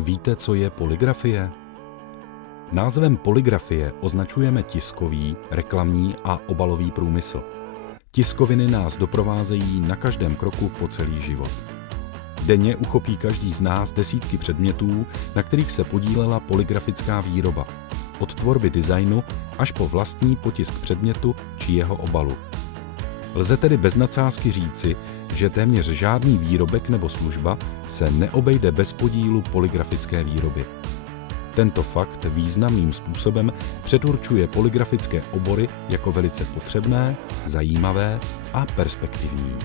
Víte, co je polygrafie? Názvem polygrafie označujeme tiskový, reklamní a obalový průmysl. Tiskoviny nás doprovázejí na každém kroku po celý život. Denně uchopí každý z nás desítky předmětů, na kterých se podílela polygrafická výroba. Od tvorby designu až po vlastní potisk předmětu či jeho obalu. Lze tedy bez nadsázky říci, že téměř žádný výrobek nebo služba se neobejde bez podílu polygrafické výroby. Tento fakt významným způsobem předurčuje polygrafické obory jako velice potřebné, zajímavé a perspektivní.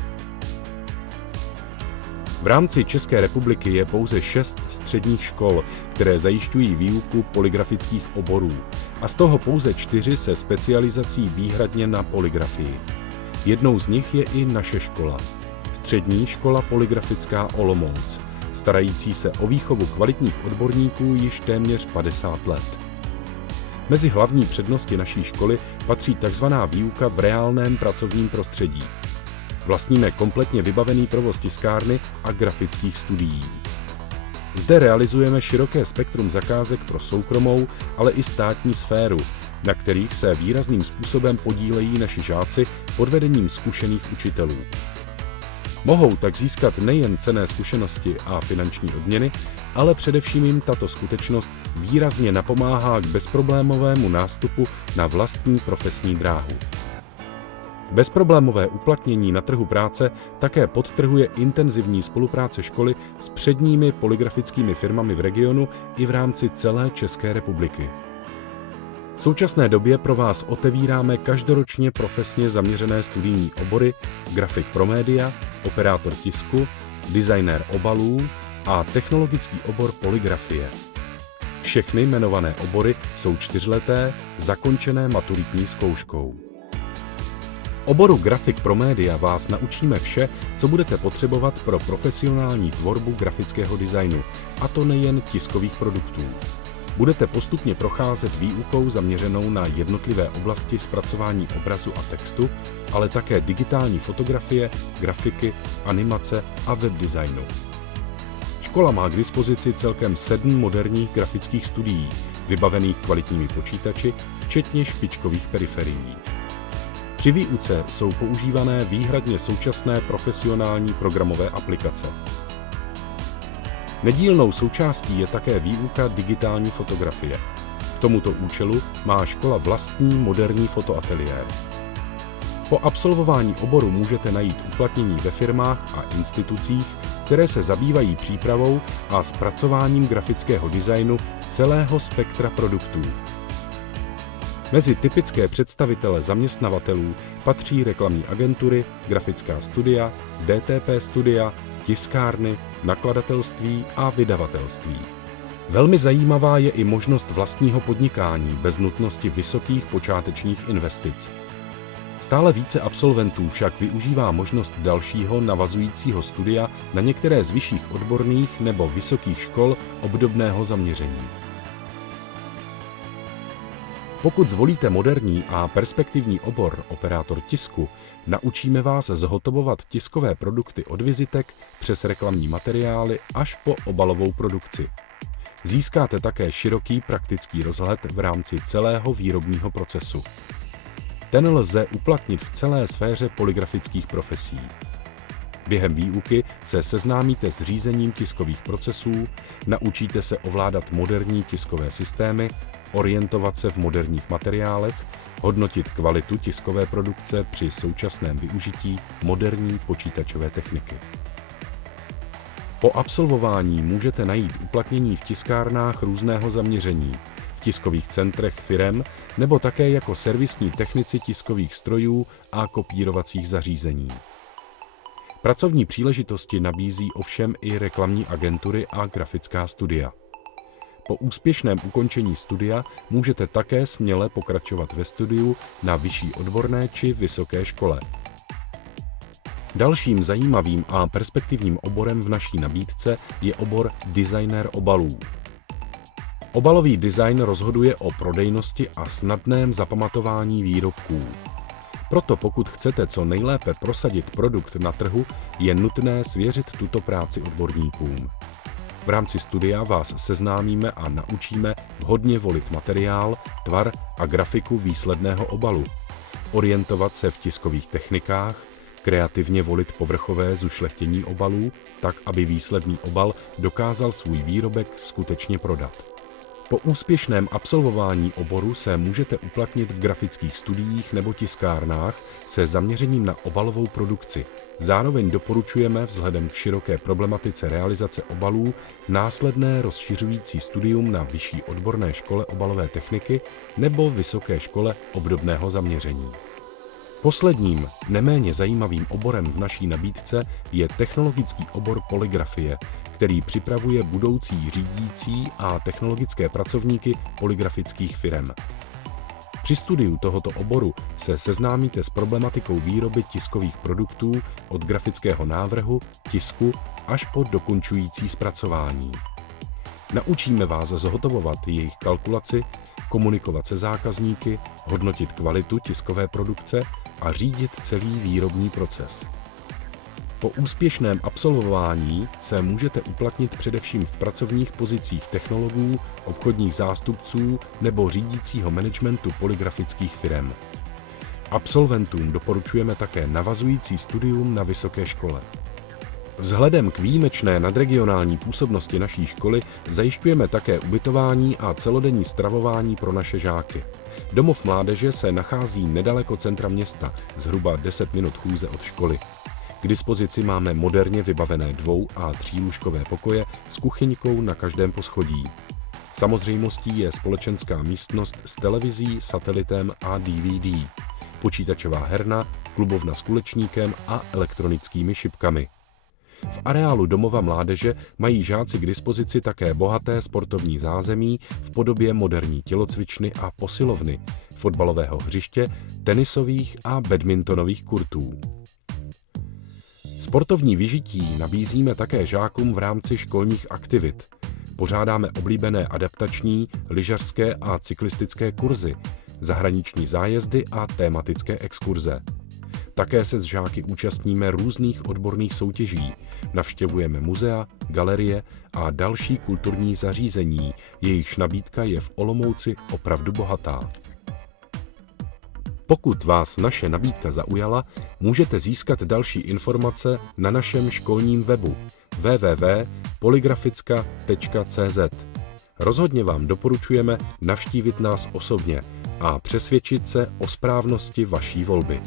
V rámci České republiky je pouze 6 středních škol, které zajišťují výuku polygrafických oborů, a z toho pouze 4 se specializací výhradně na polygrafii. Jednou z nich je i naše škola. Střední škola polygrafická Olomouc, starající se o výchovu kvalitních odborníků již téměř 50 let. Mezi hlavní přednosti naší školy patří tzv. Výuka v reálném pracovním prostředí. Vlastníme kompletně vybavený provoz tiskárny a grafických studií. Zde realizujeme široké spektrum zakázek pro soukromou, ale i státní sféru, na kterých se výrazným způsobem podílejí naši žáci pod vedením zkušených učitelů. Mohou tak získat nejen cenné zkušenosti a finanční odměny, ale především jim tato skutečnost výrazně napomáhá k bezproblémovému nástupu na vlastní profesní dráhu. Bezproblémové uplatnění na trhu práce také podtrhuje intenzivní spolupráce školy s předními polygrafickými firmami v regionu i v rámci celé České republiky. V současné době pro vás otevíráme každoročně profesně zaměřené studijní obory grafik pro média, operátor tisku, designér obalů a technologický obor polygrafie. Všechny jmenované obory jsou 4leté, zakončené maturitní zkouškou. V oboru grafik pro média vás naučíme vše, co budete potřebovat pro profesionální tvorbu grafického designu, a to nejen tiskových produktů. Budete postupně procházet výukou zaměřenou na jednotlivé oblasti zpracování obrazu a textu, ale také digitální fotografie, grafiky, animace a webdesignu. Škola má k dispozici celkem 7 moderních grafických studií, vybavených kvalitními počítači, včetně špičkových periferií. Při výuce jsou používané výhradně současné profesionální programové aplikace. Nedílnou součástí je také výuka digitální fotografie. K tomuto účelu má škola vlastní moderní fotoateliér. Po absolvování oboru můžete najít uplatnění ve firmách a institucích, které se zabývají přípravou a zpracováním grafického designu celého spektra produktů. Mezi typické představitele zaměstnavatelů patří reklamní agentury, grafická studia, DTP studia, tiskárny, nakladatelství a vydavatelství. Velmi zajímavá je i možnost vlastního podnikání bez nutnosti vysokých počátečních investic. Stále více absolventů však využívá možnost dalšího navazujícího studia na některé z vyšších odborných nebo vysokých škol obdobného zaměření. Pokud zvolíte moderní a perspektivní obor operátor tisku, naučíme vás zhotovovat tiskové produkty od vizitek přes reklamní materiály až po obalovou produkci. Získáte také široký praktický rozhled v rámci celého výrobního procesu. Ten lze uplatnit v celé sféře polygrafických profesí. Během výuky se seznámíte s řízením tiskových procesů, naučíte se ovládat moderní tiskové systémy, orientovat se v moderních materiálech, hodnotit kvalitu tiskové produkce při současném využití moderní počítačové techniky. Po absolvování můžete najít uplatnění v tiskárnách různého zaměření, v tiskových centrech firem nebo také jako servisní technici tiskových strojů a kopírovacích zařízení. Pracovní příležitosti nabízí ovšem i reklamní agentury a grafická studia. Po úspěšném ukončení studia můžete také směle pokračovat ve studiu na vyšší odborné či vysoké škole. Dalším zajímavým a perspektivním oborem v naší nabídce je obor designér obalů. Obalový design rozhoduje o prodejnosti a snadném zapamatování výrobků. Proto pokud chcete co nejlépe prosadit produkt na trhu, je nutné svěřit tuto práci odborníkům. V rámci studia vás seznámíme a naučíme vhodně volit materiál, tvar a grafiku výsledného obalu, orientovat se v tiskových technikách, kreativně volit povrchové zušlechtění obalů, tak aby výsledný obal dokázal svůj výrobek skutečně prodat. Po úspěšném absolvování oboru se můžete uplatnit v grafických studiích nebo tiskárnách se zaměřením na obalovou produkci. Zároveň doporučujeme vzhledem k široké problematice realizace obalů následné rozšiřující studium na vyšší odborné škole obalové techniky nebo vysoké škole obdobného zaměření. Posledním, neméně zajímavým oborem v naší nabídce je technologický obor polygrafie, který připravuje budoucí řídící a technologické pracovníky polygrafických firem. Při studiu tohoto oboru se seznámíte s problematikou výroby tiskových produktů od grafického návrhu, tisku až po dokončující zpracování. Naučíme vás zhotovovat jejich kalkulaci, komunikovat se zákazníky, hodnotit kvalitu tiskové produkce a řídit celý výrobní proces. Po úspěšném absolvování se můžete uplatnit především v pracovních pozicích technologů, obchodních zástupců nebo řídícího managementu polygrafických firem. Absolventům doporučujeme také navazující studium na vysoké škole. Vzhledem k výjimečné nadregionální působnosti naší školy zajišťujeme také ubytování a celodenní stravování pro naše žáky. Domov mládeže se nachází nedaleko centra města, zhruba 10 minut chůze od školy. K dispozici máme moderně vybavené 2- a 3lůžkové pokoje s kuchyňkou na každém poschodí. Samozřejmostí je společenská místnost s televizí, satelitem a DVD, počítačová herna, klubovna s kulečníkem a elektronickými šipkami. V areálu domova mládeže mají žáci k dispozici také bohaté sportovní zázemí v podobě moderní tělocvičny a posilovny, fotbalového hřiště, tenisových a badmintonových kurtů. Sportovní vyžití nabízíme také žákům v rámci školních aktivit. Pořádáme oblíbené adaptační, lyžařské a cyklistické kurzy, zahraniční zájezdy a tématické exkurze. Také se s žáky účastníme různých odborných soutěží, navštěvujeme muzea, galerie a další kulturní zařízení, jejichž nabídka je v Olomouci opravdu bohatá. Pokud vás naše nabídka zaujala, můžete získat další informace na našem školním webu www.polygraficka.cz. Rozhodně vám doporučujeme navštívit nás osobně a přesvědčit se o správnosti vaší volby.